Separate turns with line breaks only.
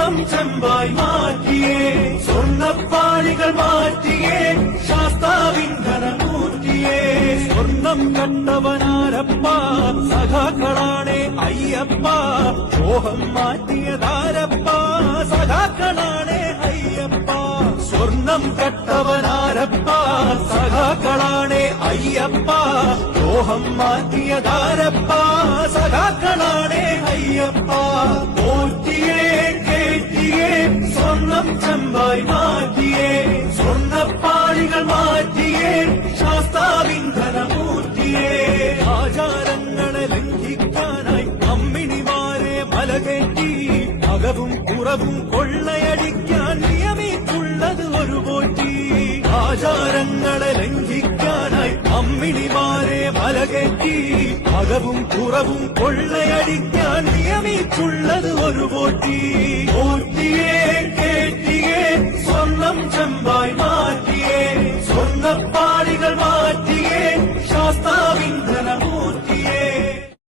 சொர்க்கம் செம்பாய் மாற்றியே. சொன்ன பாணிகள் மாற்றியே. சாஸ்தாவின் கரமூர்த்தியே. சொர்க்கம் கண்டவனாரப்பா சகாக்களானே ஐயப்பா. மோகம் மாற்றியதாரப்பா சகாக்களானே ஐயப்பா. சொர்ணம் கட்டவனாரப்பா சகாக்களானே ஐயப்பா. மோகம் மாற்றியதாரப்பா சகாக்களானே ஐயப்பா. செம்பாய் மாற்றியே சொன்ன பாடிகள் மாற்றியே சாஸ்தாவின் கனமூர்த்தியே. ஆச்சாரங்களை லங்கிக்கானாய் அம்மினிவாரே மலகேட்டி அகவும் புறவும் கொள்ளையடிக்க நியமித்துள்ளது ஒரு போட்டி. ஆச்சாரங்களை லங்கிக்கானாய் அம்மினிவாரே மலகேட்டி அகவும் புறவும் கொள்ளையடிக்க நியமித்துள்ளது ஒரு போட்டி. del mar.